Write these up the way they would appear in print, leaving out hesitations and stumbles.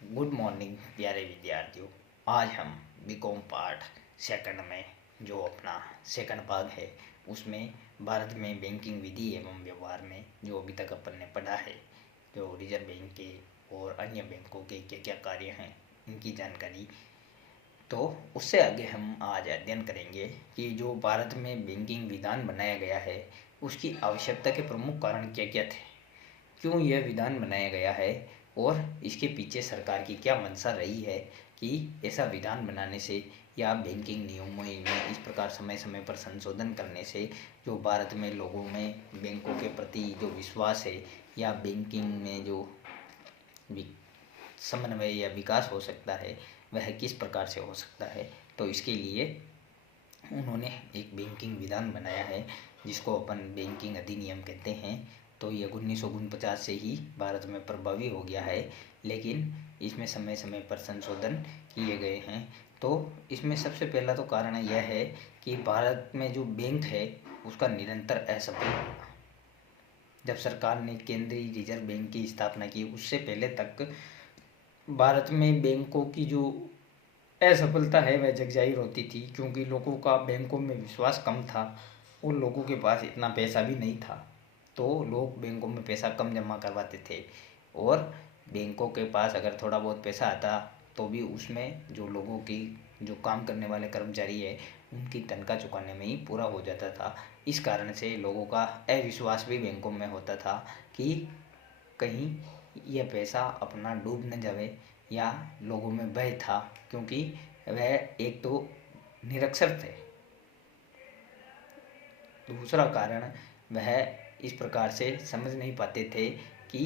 Good morning प्यारे विद्यार्थियों। आज हम बीकॉम पार्ट सेकंड में जो अपना सेकंड भाग है उसमें भारत में बैंकिंग विधि एवं व्यवहार में जो अभी तक अपन ने पढ़ा है, जो रिजर्व बैंक के और अन्य बैंकों के क्या क्या कार्य हैं इनकी जानकारी, तो उससे आगे हम आज अध्ययन करेंगे कि जो भारत में बैंकिंग विधान बनाया गया है उसकी आवश्यकता के प्रमुख कारण क्या क्या थे, क्यों यह विधान बनाया गया है और इसके पीछे सरकार की क्या मंशा रही है कि ऐसा विधान बनाने से या बैंकिंग नियमों में इस प्रकार समय समय पर संशोधन करने से जो भारत में लोगों में बैंकों के प्रति जो विश्वास है या बैंकिंग में जो समन्वय या विकास हो सकता है वह किस प्रकार से हो सकता है। तो इसके लिए उन्होंने एक बैंकिंग विधान बनाया है जिसको अपन बैंकिंग अधिनियम कहते हैं। तो ये 1949 से ही भारत में प्रभावी हो गया है, लेकिन इसमें समय समय पर संशोधन किए गए हैं। तो इसमें सबसे पहला तो कारण यह है कि भारत में जो बैंक है उसका निरंतर असफल होना। जब सरकार ने केंद्रीय रिजर्व बैंक की स्थापना की उससे पहले तक भारत में बैंकों की जो असफलता है वह जगजाहिर होती थी, क्योंकि लोगों का बैंकों में विश्वास कम था और लोगों के पास इतना पैसा भी नहीं था। तो लोग बैंकों में पैसा कम जमा करवाते थे और बैंकों के पास अगर थोड़ा बहुत पैसा आता तो भी उसमें जो लोगों की जो काम करने वाले कर्मचारी है उनकी तनख्वाह चुकाने में ही पूरा हो जाता था। इस कारण से लोगों का अविश्वास भी बैंकों में होता था कि कहीं यह पैसा अपना डूब न जाए, या लोगों में भय था क्योंकि वह एक तो निरक्षर थे। दूसरा कारण वह इस प्रकार से समझ नहीं पाते थे कि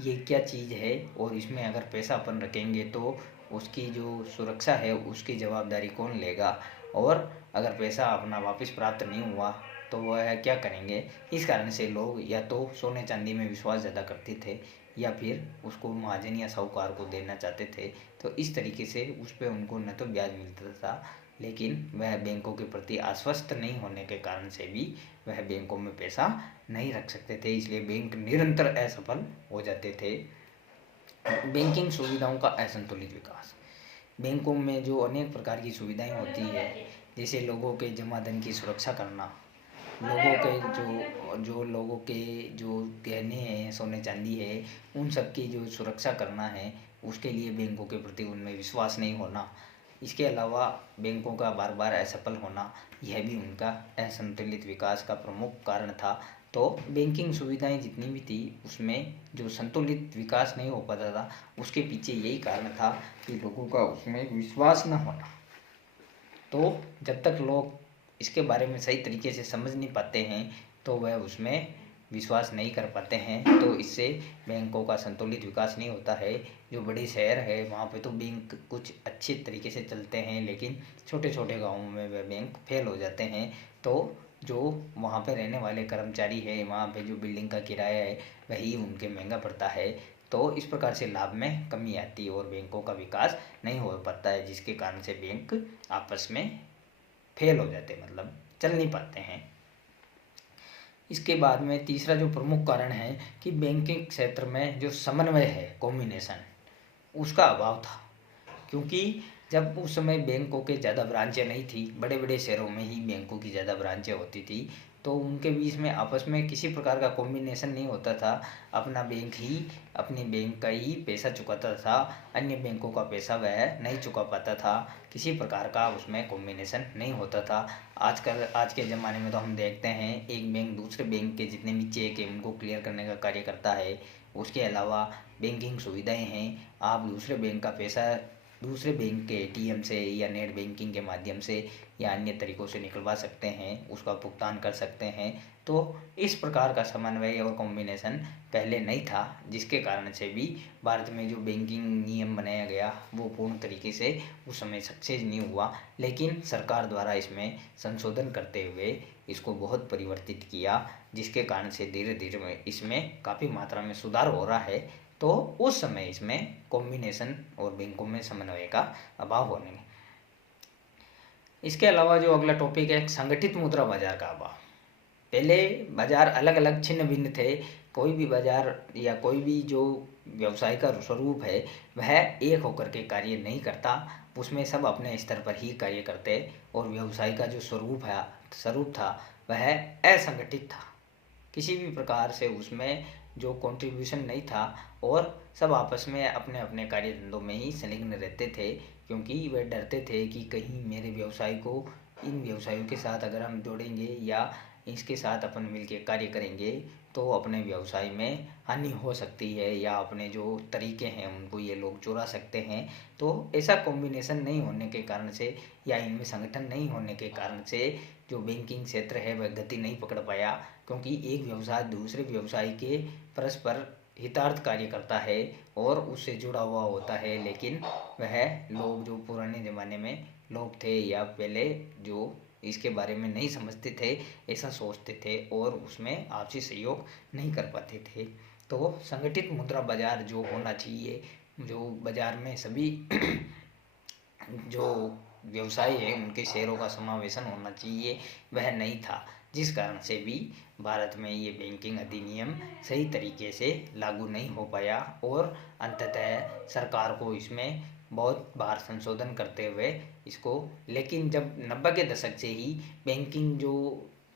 ये क्या चीज़ है और इसमें अगर पैसा अपन रखेंगे तो उसकी जो सुरक्षा है उसकी जवाबदारी कौन लेगा, और अगर पैसा अपना वापस प्राप्त नहीं हुआ तो वह क्या करेंगे। इस कारण से लोग या तो सोने चांदी में विश्वास ज़्यादा करते थे या फिर उसको महाजन या साहूकार को देना चाहते थे। तो इस तरीके से उस पर उनको न तो ब्याज मिलता था, लेकिन वह बैंकों के प्रति आश्वस्त नहीं होने के कारण से भी वह बैंकों में पैसा नहीं रख सकते थे, इसलिए बैंक निरंतर असफल हो जाते थे। बैंकिंग सुविधाओं का असंतुलित विकास। बैंकों में जो अनेक प्रकार की सुविधाएं होती है, जैसे लोगों के जमा धन की सुरक्षा करना, लोगों के जो लोगों के जो गहने हैं सोने चांदी है उन सब की जो सुरक्षा करना है, उसके लिए बैंकों के प्रति उनमें विश्वास नहीं होना। इसके अलावा बैंकों का बार बार असफल होना, यह भी उनका असंतुलित विकास का प्रमुख कारण था। तो बैंकिंग सुविधाएं जितनी भी थी उसमें जो संतुलित विकास नहीं हो पाता था उसके पीछे यही कारण था कि लोगों का उसमें विश्वास न होना। तो जब तक लोग इसके बारे में सही तरीके से समझ नहीं पाते हैं तो वह उसमें विश्वास नहीं कर पाते हैं, तो इससे बैंकों का संतुलित विकास नहीं होता है। जो बड़े शहर है वहाँ पे तो बैंक कुछ अच्छे तरीके से चलते हैं, लेकिन छोटे छोटे गाँवों में वह बैंक फेल हो जाते हैं। तो जो वहाँ पे रहने वाले कर्मचारी है, वहाँ पे जो बिल्डिंग का किराया है वही उनके महंगा पड़ता है। तो इस प्रकार से लाभ में कमी आती है और बैंकों का विकास नहीं हो पाता है, जिसके कारण से बैंक आपस में फेल हो जाते हैं, मतलब चल नहीं पाते हैं। इसके बाद में तीसरा जो प्रमुख कारण है कि बैंकिंग क्षेत्र में जो समन्वय है, कॉम्बिनेशन, उसका अभाव था। क्योंकि जब उस समय बैंकों के ज़्यादा ब्रांचें नहीं थी, बड़े बड़े शहरों में ही बैंकों की ज़्यादा ब्रांचें होती थी, तो उनके बीच में आपस में किसी प्रकार का कॉम्बिनेशन नहीं होता था। अपना बैंक ही अपने बैंक का ही पैसा चुकाता था, अन्य बैंकों का पैसा वह नहीं चुका पाता था, किसी प्रकार का उसमें कॉम्बिनेशन नहीं होता था। आज के ज़माने में तो हम देखते हैं एक बैंक दूसरे बैंक के जितने भी चेक है उनको क्लियर करने का कार्य करता है। उसके अलावा बैंकिंग सुविधाएं हैं, आप दूसरे बैंक का पैसा दूसरे बैंक के एटीएम से या नेट बैंकिंग के माध्यम से या अन्य तरीक़ों से निकलवा सकते हैं, उसका भुगतान कर सकते हैं। तो इस प्रकार का समन्वय और कॉम्बिनेशन पहले नहीं था, जिसके कारण से भी भारत में जो बैंकिंग नियम बनाया गया वो पूर्ण तरीके से उस समय सक्सेस नहीं हुआ। लेकिन सरकार द्वारा इसमें संशोधन करते हुए इसको बहुत परिवर्तित किया, जिसके कारण से धीरे धीरे इसमें काफ़ी मात्रा में सुधार हो रहा है। तो उस समय इसमें कॉम्बिनेशन और बैंकों में समन्वय का अभाव होने। इसके अलावा जो अगला टॉपिक है संगठित मुद्रा बाजार का अभाव। पहले बाजार अलग अलग छिन्न भिन्न थे, कोई भी बाजार या कोई भी जो व्यवसाय का स्वरूप है वह एक होकर के कार्य नहीं करता, उसमें सब अपने स्तर पर ही कार्य करते और व्यवसाय का जो स्वरूप था वह असंगठित था। किसी भी प्रकार से उसमें जो कंट्रीब्यूशन नहीं था और सब आपस में अपने अपने कार्य धंधों में ही संलग्न रहते थे, क्योंकि वे डरते थे कि कहीं मेरे व्यवसाय को इन व्यवसायों के साथ अगर हम जोड़ेंगे या इसके साथ अपन मिलकर कार्य करेंगे तो अपने व्यवसाय में हानि हो सकती है या अपने जो तरीके हैं उनको ये लोग चुरा सकते हैं। तो ऐसा कॉम्बिनेशन नहीं होने के कारण से या इनमें संगठन नहीं होने के कारण से जो बैंकिंग क्षेत्र है वह गति नहीं पकड़ पाया, क्योंकि एक व्यवसाय दूसरे व्यवसाय के परस्पर हितार्थ कार्य करता है और उससे जुड़ा हुआ होता है, लेकिन वह लोग जो पुराने ज़माने में लोग थे या पहले जो इसके बारे में नहीं समझते थे ऐसा सोचते थे और उसमें आपसी सहयोग नहीं कर पाते थे। तो संगठित मुद्रा बाजार जो होना चाहिए, जो बाजार में सभी जो व्यवसाय है उनके शेयरों का समावेशन होना चाहिए, वह नहीं था, जिस कारण से भी भारत में ये बैंकिंग अधिनियम सही तरीके से लागू नहीं हो पाया और अंततः सरकार को इसमें बहुत बार संशोधन करते हुए इसको, लेकिन जब 90 के दशक से ही बैंकिंग जो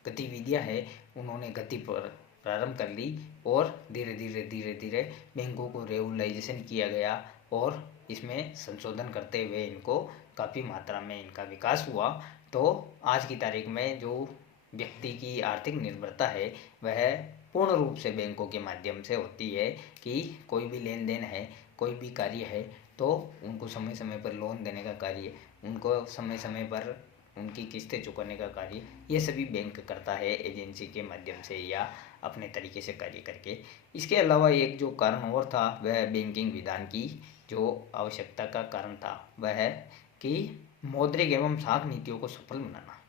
गतिविधियां है उन्होंने गति पर प्रारंभ कर ली और धीरे धीरे बैंकों को रेगुलाइजेशन किया गया और इसमें संशोधन करते हुए इनको काफ़ी मात्रा में इनका विकास हुआ। तो आज की तारीख में जो व्यक्ति की आर्थिक निर्भरता है वह पूर्ण रूप से बैंकों के माध्यम से होती है कि कोई भी लेन देन है, कोई भी कार्य है तो उनको समय समय पर लोन देने का कार्य, उनको समय समय पर उनकी किस्तें चुकाने का कार्य, ये सभी बैंक करता है एजेंसी के माध्यम से या अपने तरीके से कार्य करके। इसके अलावा एक जो कारण और था वह बैंकिंग विधान की जो आवश्यकता का कारण था वह है कि मौद्रिक एवं साख नीतियों को सफल बनाना।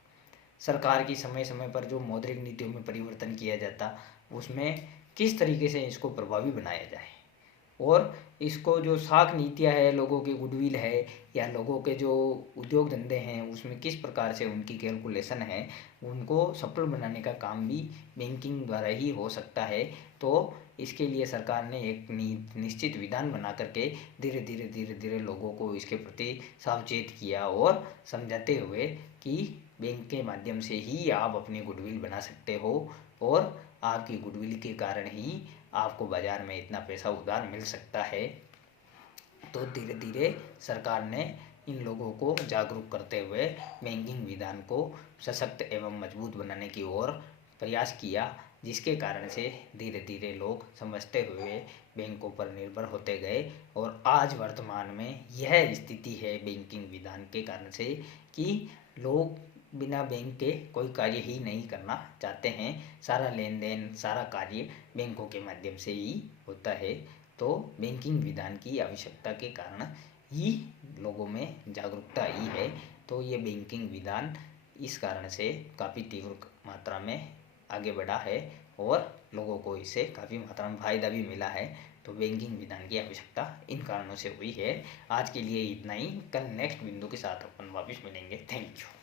सरकार की समय समय पर जो मौद्रिक नीतियों में परिवर्तन किया जाता उसमें किस तरीके से इसको प्रभावी बनाया जाए और इसको जो साख नीतियाँ है, लोगों की गुडविल है या लोगों के जो उद्योग धंधे हैं उसमें किस प्रकार से उनकी कैलकुलेशन है, उनको सफल बनाने का काम भी बैंकिंग द्वारा ही हो सकता है। तो इसके लिए सरकार ने एक निश्चित विधान बना करके धीरे धीरे लोगों को इसके प्रति सावचेत किया और समझाते हुए कि बैंक के माध्यम से ही आप अपनी गुडविल बना सकते हो और आपकी गुडविल के कारण ही आपको बाज़ार में इतना पैसा उधार मिल सकता है। तो धीरे धीरे सरकार ने इन लोगों को जागरूक करते हुए बैंकिंग विधान को सशक्त एवं मजबूत बनाने की ओर प्रयास किया, जिसके कारण से धीरे धीरे लोग समझते हुए बैंकों पर निर्भर होते गए और आज वर्तमान में यह स्थिति है बैंकिंग विधान के कारण से कि लोग बिना बैंक के कोई कार्य ही नहीं करना चाहते हैं। सारा लेन देन, सारा कार्य बैंकों के माध्यम से ही होता है। तो बैंकिंग विधान की आवश्यकता के कारण ही लोगों में जागरूकता आई है। तो ये बैंकिंग विधान इस कारण से काफ़ी तीव्र मात्रा में आगे बढ़ा है और लोगों को इससे काफ़ी मात्रा में फ़ायदा भी मिला है। तो बैंकिंग विधान की आवश्यकता इन कारणों से हुई है। आज के लिए इतना ही, कल नेक्स्ट बिंदु के साथ अपन वापस मिलेंगे। Thank you.